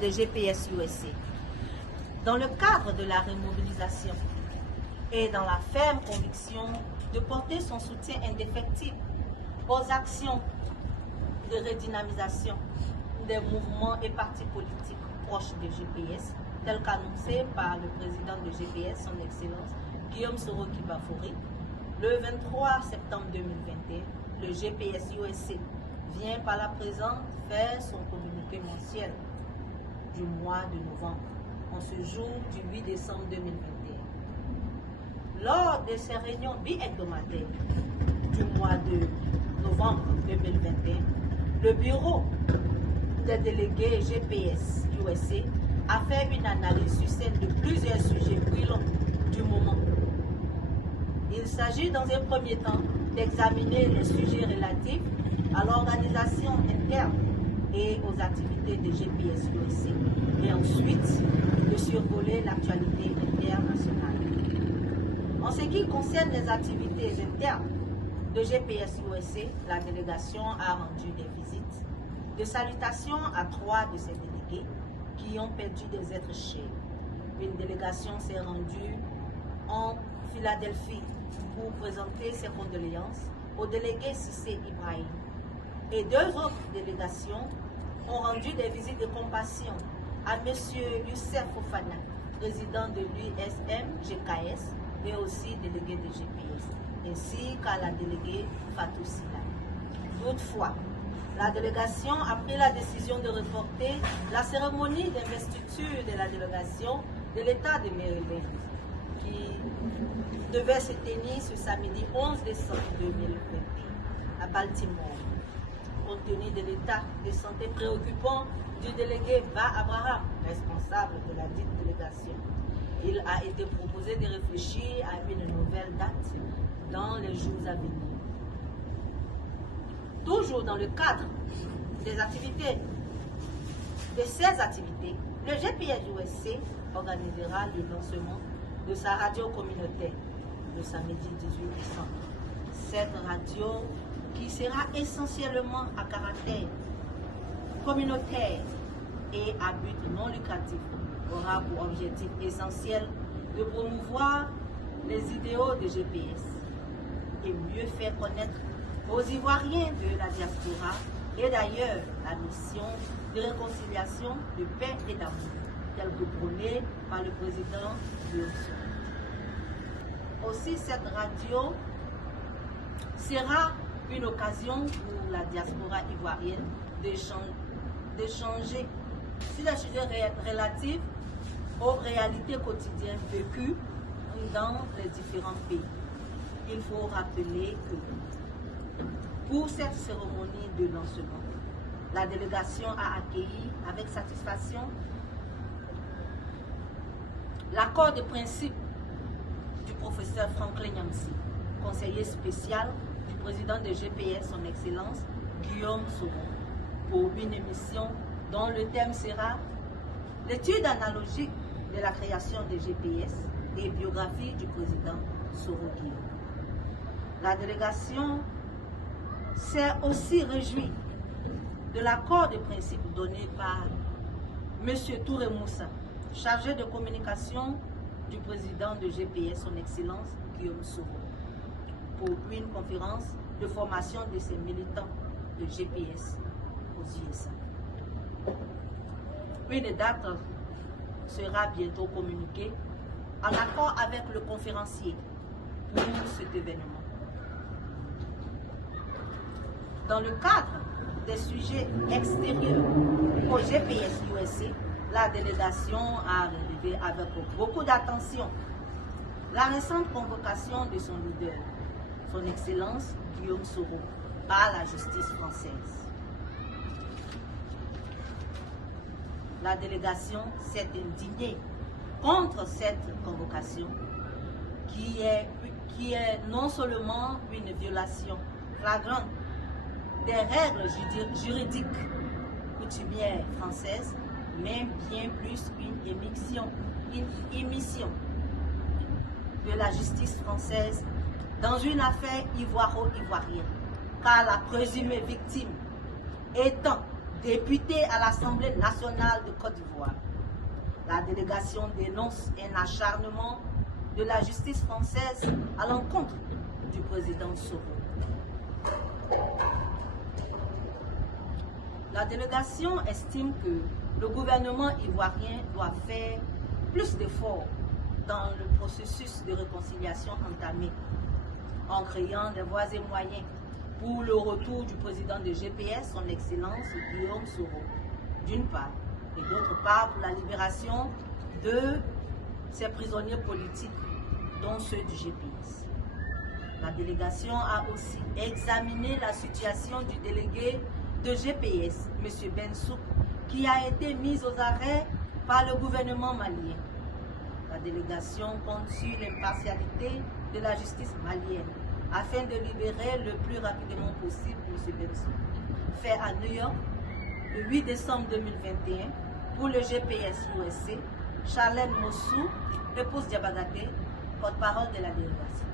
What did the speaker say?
de GPS USA, dans le cadre de la remobilisation et dans la ferme conviction de porter son soutien indéfectible aux actions de redynamisation des mouvements et partis politiques proches de GPS, tel qu'annoncé par le président de GPS, son Excellence Guillaume Soro-Kibafori, le 23 septembre 2021, le GPS USA vient par la présente faire son communiqué mensuel du mois de novembre, en ce jour du 8 décembre 2021. Lors de ces réunions bi-hebdomadaires du mois de novembre 2021, le bureau des délégués GPS USA a fait une analyse succincte de plusieurs sujets brûlants du moment. Il s'agit dans un premier temps d'examiner les sujets relatifs à l'organisation interne et aux activités de GPS USA et ensuite de survoler l'actualité internationale. En ce qui concerne les activités internes de GPS USA, la délégation a rendu des visites de salutation à 3 de ses délégués qui ont perdu des êtres chers. Une délégation s'est rendue en Philadelphie pour présenter ses condoléances au délégué Cissé Ibrahim. Et 2 autres délégations ont rendu des visites de compassion à M. Youssef Fofana, président de l'USM-GKS et aussi délégué de GPS, ainsi qu'à la déléguée Fatou Sila. Toutefois, la délégation a pris la décision de reporter la cérémonie d'investiture de la délégation de l'État de Maryland, qui devait se tenir ce samedi 11 décembre 2021 à Baltimore, compte tenu de l'état de santé préoccupant du délégué Ba Abraham, responsable de la dite délégation. Il a été proposé de réfléchir à une nouvelle date dans les jours à venir. Toujours dans le cadre des activités, de ces activités, le GPS USA organisera le lancement de sa radio communautaire le samedi 18 décembre. Cette radio, qui sera essentiellement à caractère communautaire et à but non lucratif, aura pour objectif essentiel de promouvoir les idéaux de GPS et mieux faire connaître aux Ivoiriens de la diaspora et d'ailleurs la mission de réconciliation, de paix et d'amour, telle que prônée par le président Wilson. Aussi, cette radio sera une occasion pour la diaspora ivoirienne d'échanger sur les sujets relatifs aux réalités quotidiennes vécues dans les différents pays. Il faut rappeler que pour cette cérémonie de lancement, la délégation a accueilli avec satisfaction l'accord de principe du professeur Franklin Yamsi, conseiller spécial du président de GPS, son Excellence Guillaume Soro, pour une émission dont le thème sera l'étude analogique de la création de GPS et biographie du président Soro Guillaume. La délégation s'est aussi réjouie de l'accord de principe donné par M. Touré Moussa, chargé de communication du président de GPS, son Excellence Guillaume Soro, pour une conférence de formation de ses militants de GPS aux USA. Une date sera bientôt communiquée en accord avec le conférencier pour cet événement. Dans le cadre des sujets extérieurs au GPS USA, la délégation a relevé avec beaucoup d'attention la récente convocation de son leader, son Excellence Guillaume Soro, par la justice française. La délégation s'est indignée contre cette convocation qui est non seulement une violation flagrante des règles juridiques coutumières françaises, mais bien plus une émission de la justice française dans une affaire ivoiro-ivoirienne, car la présumée victime étant député à l'Assemblée nationale de Côte d'Ivoire. La délégation dénonce un acharnement de la justice française à l'encontre du président Soro. La délégation estime que le gouvernement ivoirien doit faire plus d'efforts dans le processus de réconciliation entamé, en créant des voies et moyens pour le retour du président de GPS, son Excellence Guillaume Soro, d'une part, et d'autre part pour la libération de ces prisonniers politiques, dont ceux du GPS. La délégation a aussi examiné la situation du délégué de GPS, M. Bensouk, qui a été mis aux arrêts par le gouvernement malien. La délégation compte sur l'impartialité de la justice malienne afin de libérer le plus rapidement possible M. Bensouk. Fait à New York le 8 décembre 2021 pour le GPS USA, Charlène Mossou, épouse Diabagate, porte-parole de la délégation.